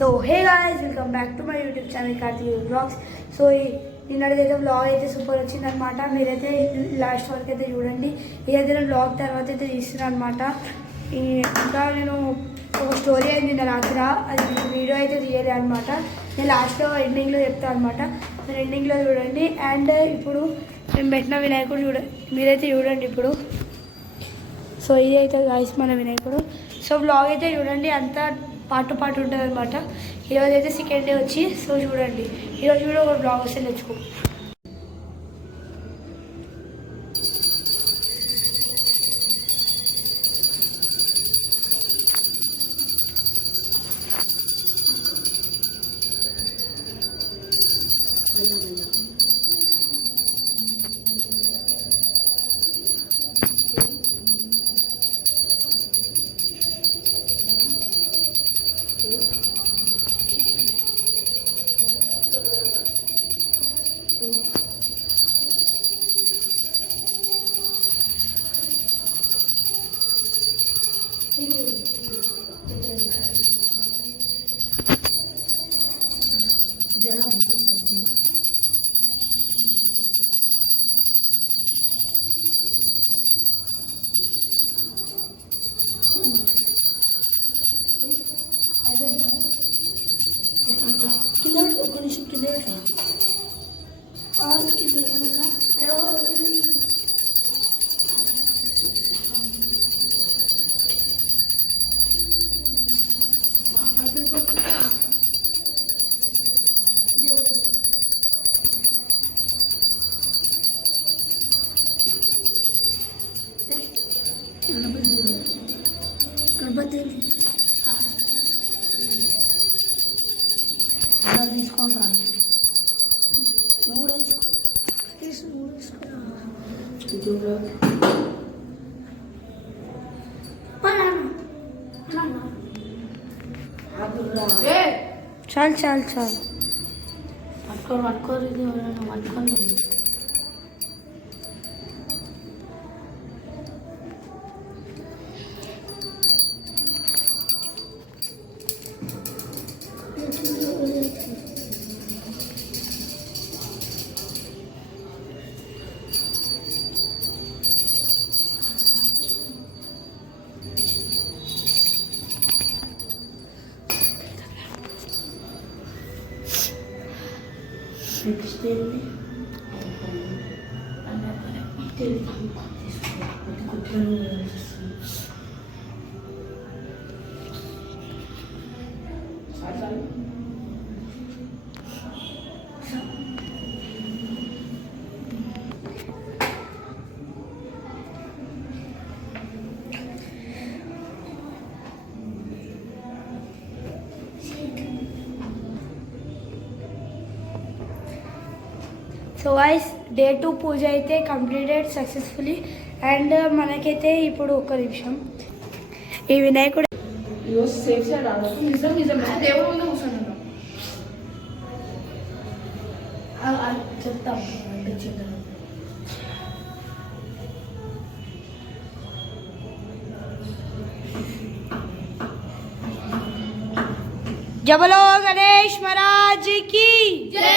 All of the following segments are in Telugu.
So hey guys, welcome back to my YouTube channel Karthik blogs. So నిన్నటిదైతే బ్లాగ్ అయితే సూపర్ వచ్చిందనమాట. మీరైతే లాస్ట్ వరకు అయితే చూడండి. ఇదైతే నేను బ్లాగ్ తర్వాత అయితే తీస్తున్నాను అనమాట. ఇంకా నేను ఒక స్టోరీ అయింది నిన్న రాత్రి, అది వీడియో అయితే తీయలే అనమాట. నేను లాస్ట్లో ఎండింగ్లో చెప్తాను అనమాట. మీరు ఎండింగ్లో చూడండి. అండ్ ఇప్పుడు మేము పెట్టిన వినాయకుడు మీరైతే చూడండి ఇప్పుడు. సో ఇది అయితే గాయ్స్ మన వినాయకుడు. సో బ్లాగ్ అయితే చూడండి, అంతా పాటు ఉంటుంది అనమాట. ఈరోజు అయితే సెకండ్ డే వచ్చి, సో చూడండి. ఈరోజు కూడా ఒక బ్లాగ్ వస్తే తెచ్చుకో. కింద ఒక నిమిషం కింద గణపతి తీసుకొని రా. నువ్వు కూడా చాలు చాలు చాలు పట్టుకోరు ఇది పట్టుకోండి. నెక్స్ట్ ఏంటి సో వాయిస్ డే 2 పూజ అయితే కంప్లీటెడ్ సక్సెస్ఫుల్లీ. అండ్ మనకైతే ఇప్పుడు ఒక్క నిమిషం ఈ వినాయకుడు చెప్తాం. జబలో గణేష్ మహారాజ్ కి జై.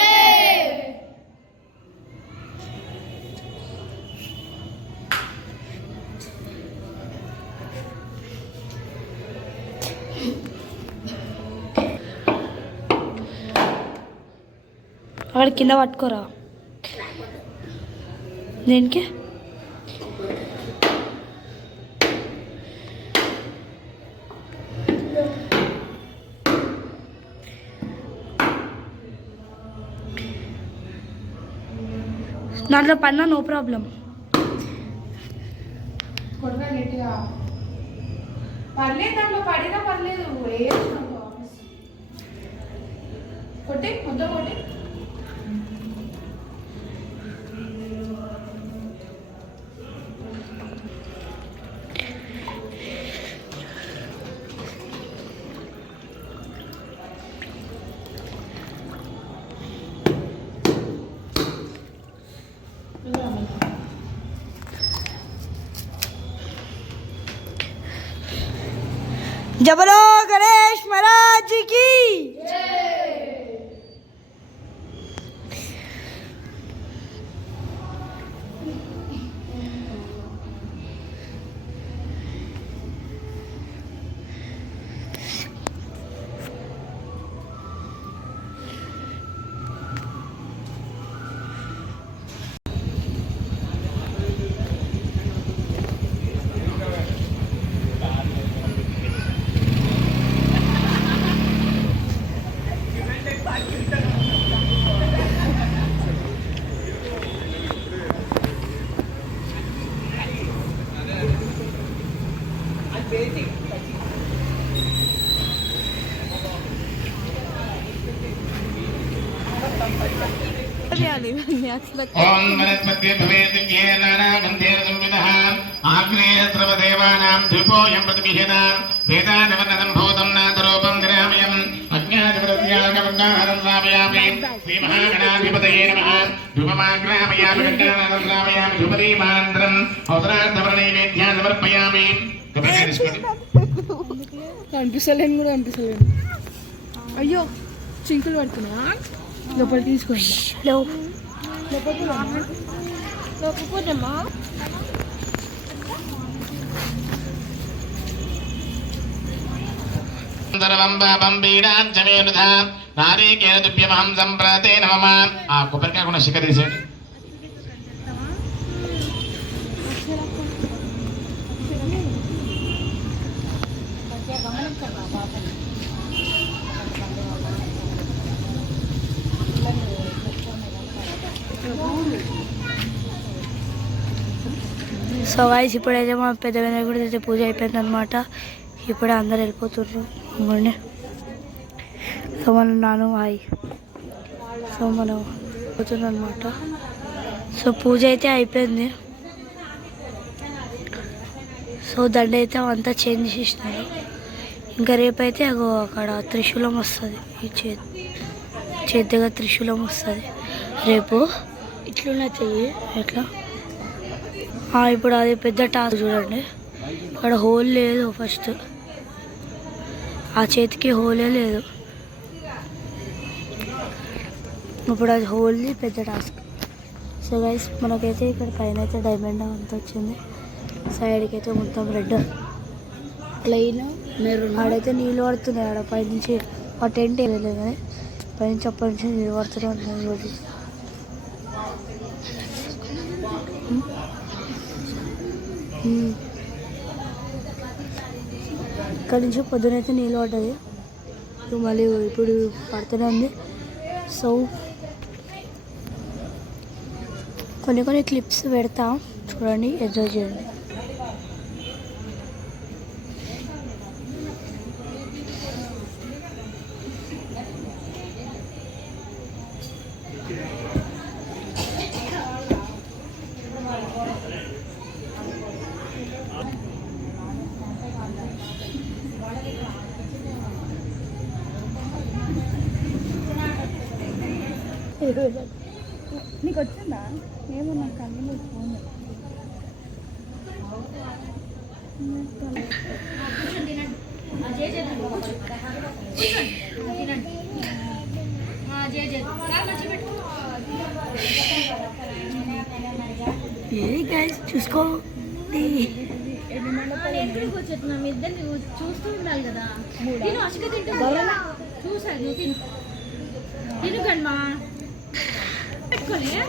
అక్కడ కింద పట్టుకోరా దేనికి. దాంట్లో పడినా నో ప్రాబ్లం. పర్లేదు, దాంట్లో పడినా పర్లేదు. కొట్టి ముద్ద కొట్టి జబలో గణేష్ మహారాజ్ మాతాజీకి ఓం వనస్పతి భవేత్ యేనానాగంధేన సంవిదః ఆగ్నేయస్రవ దేవానాం ధూపోయం ప్రతిపిహ్యతాం వేదానవనదం భూతం నాదరూపం నిరామయం అజ్ఞాతవృత్యాగమన్నాహరం శ్రావయామి శ్రీ మహాగణాధిపతయే నమః ధూపమాగ్రామయామి గంగానాదం శ్రావయామి ధూపదీపానంతరం అవసరార్థవర్ణైవేద్యాన్ని సమర్పయామి. కొబ్బరికాయ తీసుకోండి. అనిపిస్తలేను కూడా అనిపిస్తలేను. అయ్యో చింకులు పడుతున్నా లోపల తీసుకోండి. లోపలిపోతామా ఆ కొబ్బరికాయ కూడా శిఖ తీసేయండి. సో గైస్ ఇప్పుడైతే మా పెద్ద వినాయకుడి అయితే పూజ అయిపోయింది అనమాట. ఇప్పుడే అందరు వెళ్ళిపోతున్నారు. ఇంకోండి సో మన నాను హాయ్. సో మనం పోతున్నాం అనమాట. సో పూజ అయితే అయిపోయింది. సో దండ అయితే అంతా చేంజ్ చేసినారు. ఇంకా రేపైతే అక్కడ త్రిశూలం వస్తుంది. ఈ చేతి దగ్గర త్రిశూలం వస్తుంది రేపు. ఇట్లున్నా చెయ్యి ఎట్లా ఇప్పుడు అది పెద్ద టాస్క్ చూడండి. అక్కడ హోల్ లేదు. ఫస్ట్ ఆ చేతికి హోలే లేదు. ఇప్పుడు అది హోల్ది పెద్ద టాస్క్. సో గైస్ మనకైతే ఇక్కడ పైన అయితే డైమండ్ అంత వచ్చింది. సైడ్కి అయితే మొత్తం రెడ్ ప్లెయిన్ మెరూన్. ఆడైతే నీళ్ళు పడుతున్నాయి. ఆడ పైనుంచి ఆ టెంట్ వేయలేదు కానీ పైనుంచి అప్పటి నుంచి నీళ్ళు పడుతూనే ఉంటుంది రోజు. ఇక్కడ నుంచి పొద్దునైతే నీళ్ళు పడ్డది. మళ్ళీ ఇప్పుడు పడుతూనే ఉంది. సో కొన్ని క్లిప్స్ పెడతా చూడండి, ఎంజాయ్ చేయండి. నీకు వచ్చిందా? ఏమో నాకు కళ్ళు ఫోన్ చూసుకో. ఎక్కడికి వచ్చేస్తున్నాం ఇద్దరిని చూస్తూ ఉండాలి కదా. నేను అసుక తింటూ చూసాను. తిను కమ్మా పెట్టుకోలే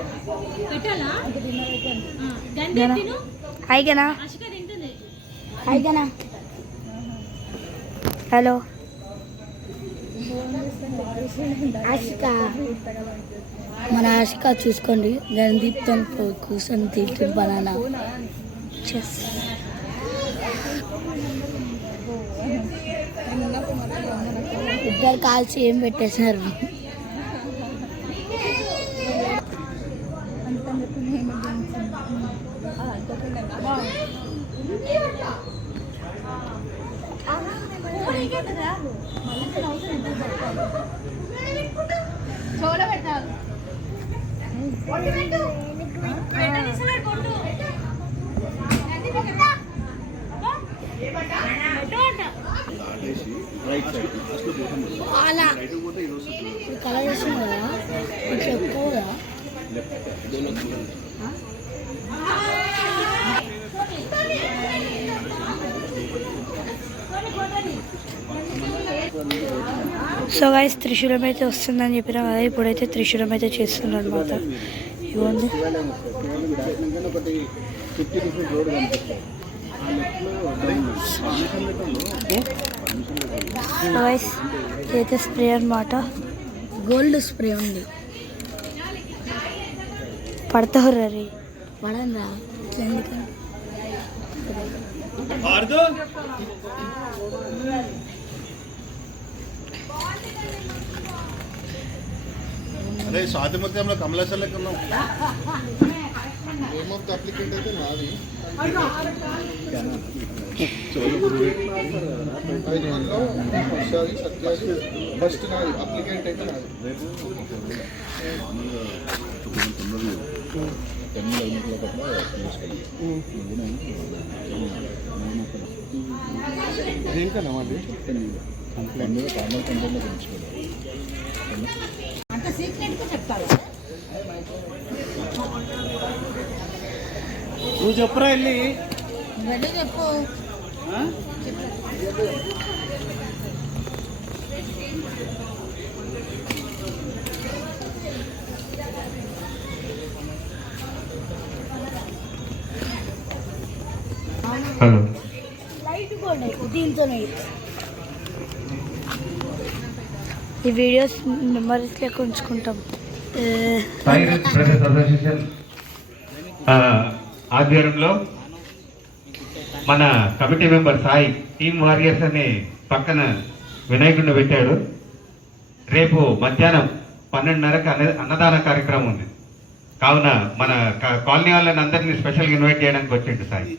పెట్టాలా గంటే తిను. హాయిగానా? అసుక తింటుంది. హాయిగానా? హలో ఆశిక, మన ఆశిక చూసుకోండి. గణదీప్తో కూర్చొని తింటుంది బనానా. చెస్ ఇద్దరు కాల్చి ఏం పెట్టేశారు. చోల పెట్టాలి. రైట్ సైడ్ కలర్ వేస్తుంది కదా ఇట్లా ఎక్కువ కదా సో గైస్ త్రిశూలం అయితే వస్తుందని చెప్పినా కదా ఇప్పుడైతే త్రిశూలం అయితే చేస్తున్నారు అనమాట ఇవ్వండి గైస్ ఇదైతే స్ప్రే అనమాట గోల్డ్ స్ప్రే ఉంది పడతారు రీ పడందా అరే స్వాతిముత్యంలో కమలేశ్వర లెక్క ఉన్నాం అప్లికెంట్ అయితే నాది ఫస్ట్ నాది అప్లికెంట్ అయితే నాది దేనికన్నా మాది ఫార్మల్ కంప్లైంట్లో పెంచుకోవాలి అంత సీక్రెట్గా చెప్తారు. నువ్వు చెప్పురా వెళ్ళి వెళ్ళి చెప్పు. హలో లైట్ కూడా దీంతోనే ఈ వీడియోస్ మెమరీస్ లెక్క ఉంచుకుంటాం. సాయి బ్రదర్స్ అసోసియేషన్ ఆధ్వర్యంలో మన committee member Sai team warriors అనే పక్కన వినాయకుడిని పెట్టాడు. రేపు మధ్యాహ్నం 12:30కి అన్నదాన కార్యక్రమం ఉంది. కావున మన కాలనీ వాళ్ళని అందరినీ స్పెషల్గా ఇన్వైట్ చేయడానికి వచ్చిండు సాయి.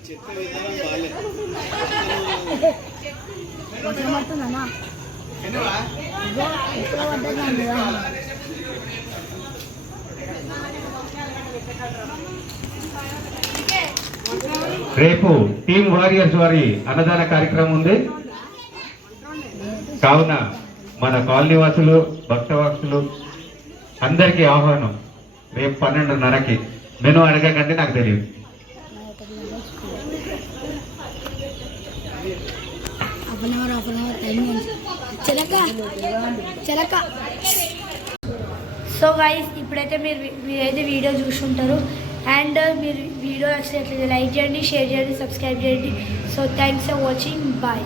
రేపు టీమ్ వారియర్స్ వారి అన్నదాన కార్యక్రమం ఉంది. కావున మన కాలనీ వాసులు భక్తవాసులు అందరికీ ఆహ్వానం. రేపు 12:30కి మెను అడగకండి, నాకు తెలియదు. సో గైస్ ఇప్పుడైతే మీరైతే వీడియో చూసుంటారు. అండ్ మీరు వీడియో నచ్చినట్లయితే లైక్ చేయండి, షేర్ చేయండి, సబ్స్క్రైబ్ చేయండి. So thanks for watching. Bye.